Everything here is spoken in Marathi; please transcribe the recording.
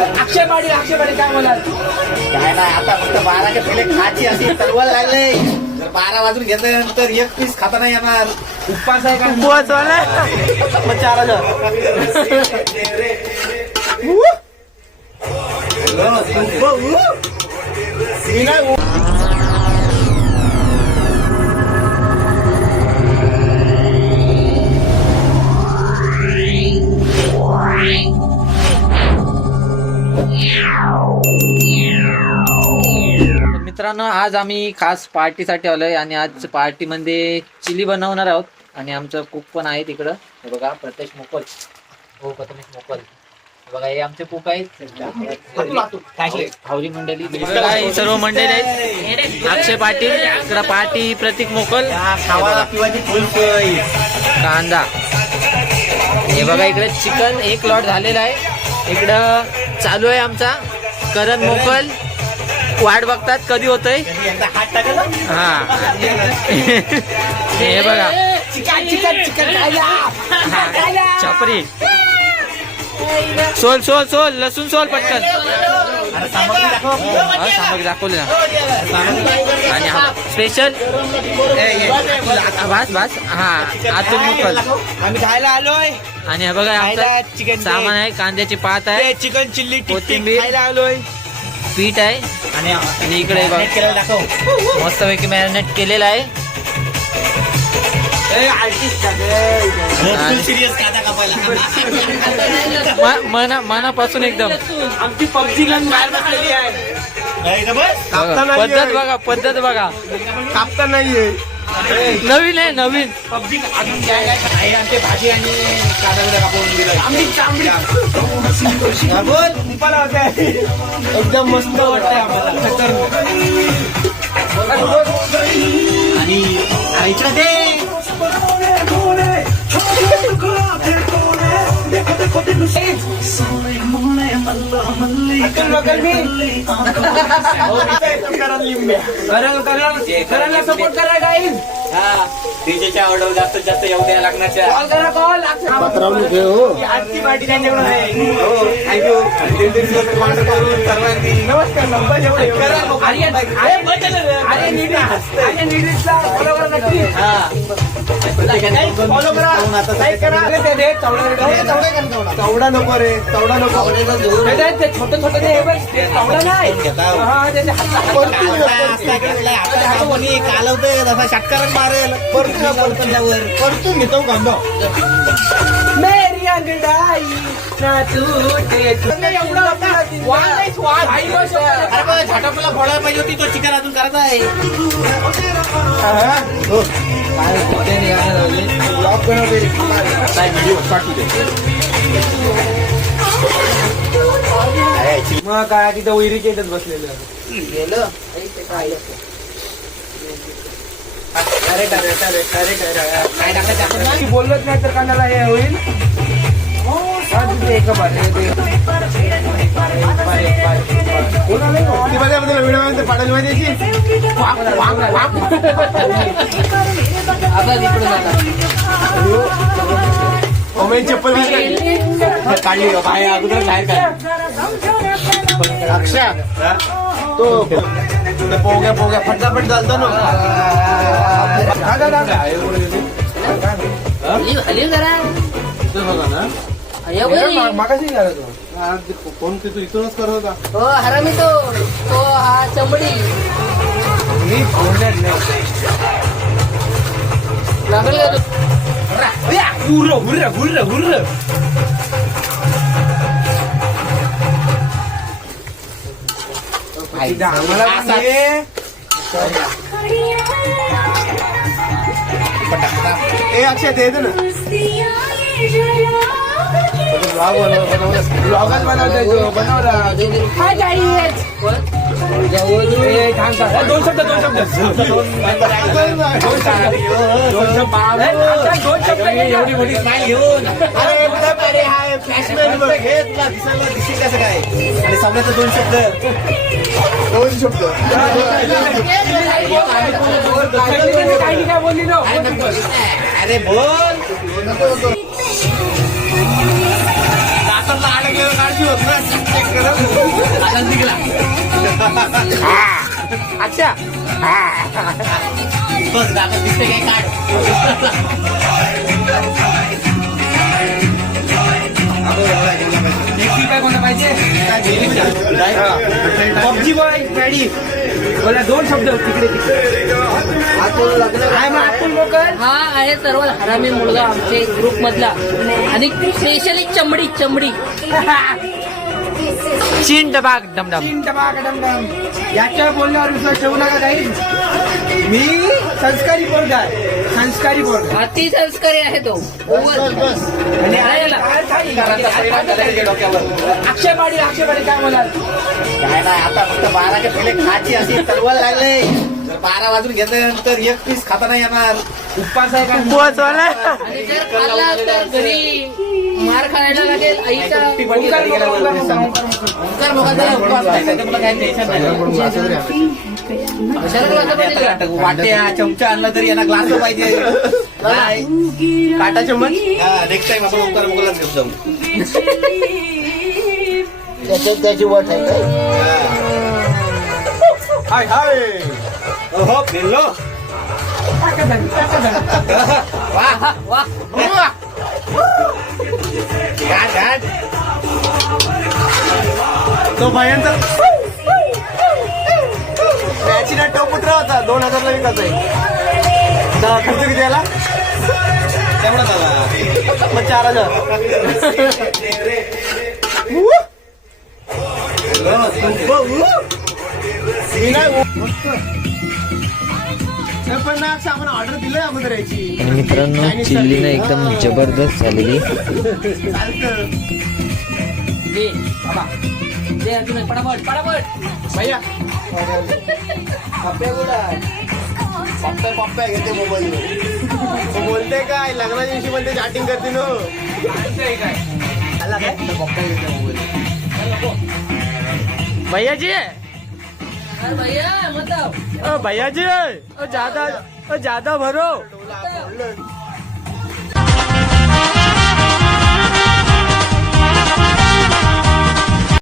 अक्षय पाटील अक्षय पाटील काय बोलाल? काय नाही आता फक्त बाराच्या पहिले खायची अशी तरवल लागले. जर बारा वाजून घेतल्यानंतर एक पीस खाता नाही येणार. उपवास आहे का उपवास वाला चार हजार. मित्रांनो आज आम्ही खास पार्टीसाठी आलोय आणि आज पार्टीमध्ये चिली बनवणार आहोत. आणि आमचं कुक पण आहे तिकडं. हे बघा प्रत्येश मोकल. हो प्रथमेश मोकल. बघा हे आमचे कुक आहेत. हावरी मंडळी. बघा, हे सर्व मंडळी आहेत. अक्षय पाटील इकडं पार्टी प्रतीक मोकल. कांदा. हे बघा इकडे चिकन एक लॉट झालेला आहे. इकडं चालू आहे आमचा. करण मोकल. वाट बघतात कधी होतंय? हा. हे बघा. छपरी सोल सोल सोल लसूण सोल पटकन. सामग्री दाखव सामग्री दाखवली ना. आणि हा स्पेशल बस बस. हा आतून मोकल आम्ही खायला आलोय आणि हे बघा चिकन सामान आहे कांद्याची पात आहे. चिकन चिल्ली कोथिंबीर. आलोय. पीठ आहे. आणि आणि इकडे बघा. मॅरिनेट केलेलं दाखव. मस्तपैकी मॅरिनेट केलेला आहे. मना मनापासून एकदम. आमची पबजी बाहेर बसलेली आहे. पद्धत बघा पद्धत बघा. कापता नाहीये. नवीन आहे नवीन. पबजी अजून काय काय आहे आमचे भाजी आणि कांदा बिदा कापून दिलं हा, बोल होते एकदम मस्त वाटतंय आम्हाला. खतरनाक. आणि अरे इकडे दे अक्कल बकल मी करण करण करणला सपोर्ट करा गाईज हा डीजेच्या ऑर्डर जास्तीत जास्त येऊ द्या करा कॉल आजची पार्टी त्यांच्याकडून आहे नमस्कार नंबर एवढं आर्यन आर्यन नीट आर्यन नीटला फॉलो करा नक्की फॉलो करा लाईक करा ते दे चवडा चवडा नको रे चवडा नको ते छोटे छोटे ते हे चवडा नाही हा त्याचे हात कोणी कालवतोय तसा षटकार मारेल. परतून परतून घेतो कांदा मेरी अंगडाई ना टूटे एवढा झाटापला फोडायला पाहिजे होती तो चिकन अजून करत आहे. मग काय तिथं वैरीच्या येतात बसलेलं काय बोललोच नाही तर कानाला हे होईल हा, नाही हो. पाडायला माहिती. चप्पल काढली बाहेर अगोदर बाहेर काढली अक्षा तो पोग्या पोग्या फटाफट चालतो ना. दादा, दादा. मा- मागाशी झाला तो. कोण तू इथूनच करत होता. हो हरामी तो. तो हा चमडी. मी फोडण्यात नाही लागल का? हुर्र हुर्र हुर्र हुर्र तिथं आम्हाला पण ये. ए अक्षय दे दे ना. ब्लॉगच बनवतोय तो बनवला. गाईड. ए, थांब, थांब. ए, दोन शब्द दोन शब्द. दोन शब्द. दोन शब्द. ए, दोन शब्द. घे, एवढी मोठी स्माईल घेऊन. अरे फ्लॅशमॅन बघ तुला दिसायला दिसेल कसं काय? आणि सामन्याचे दोन शब्द. दोन शब्द. अरे बोल. अच्छा. बस दादा दिसते काय? काढ पबजी बॉय पॅडी बोला दोन शब्द तिकडे तिकडे काय हा आहे सर्व हरामी मुलगा आमचे ग्रुप मधला. आणि स्पेशली चमडी चमडी. चिन डबाक डमडम तीन टपा डम. याच्या बोलण्यावर विश्वास ठेवू नका काही मी संस्कारी पोरगा आहे. संस्कारी पोरगा. अति संस्कारी आहे तो. आणि सांगितलं? अक्षय पाटील अक्षय पाटील काय बोलाल काय नाही आता फक्त बाराच्या पहिले खायची अशी तलवार लागले. जर बारा वाजून घेतल्यानंतर एक पीस खाता नाही येणार. उपवास आहे का आणि जर खाल्ला तर घरी. मार खायला लागेल आईचा ओंकार लोकांचा उपवास नाही काही टेन्शन? वाट्या चमचा आणला तरी यांना ग्लास पाहिजे. काटा चम्मच नेक्स्ट टाइम आपण ओंकार मोकलाच घेऊन जाऊ. त्याची वट आहे हाय हाय. हो बिल्लो वाह, वाह. घाट घाट तो भयांचा त्याची ना टोप उतरा होता दोन हजारला विकत आहे दहा खर्च किती आला? मग चार हजार. पण आपण ऑर्डर दिलंय अगोदर याची आणि मित्रांनो चिल्ली ना एकदम जबरदस्त झालेली. चालतं. दे बाबा. दे अजून एक. पटापट पटापट भैया. पप्प्या कुठं पप्प्या पप्प्या घेते मोबाईल बोलते काय लग्नाच्या दिवशी पण ते चॅटिंग करते नो. आला काय? तर पप्प्या घेते मोबाईल भैया जी अरे भैया मतलब ओ भैया जी ओ ज्यादा ओ ज्यादा भरो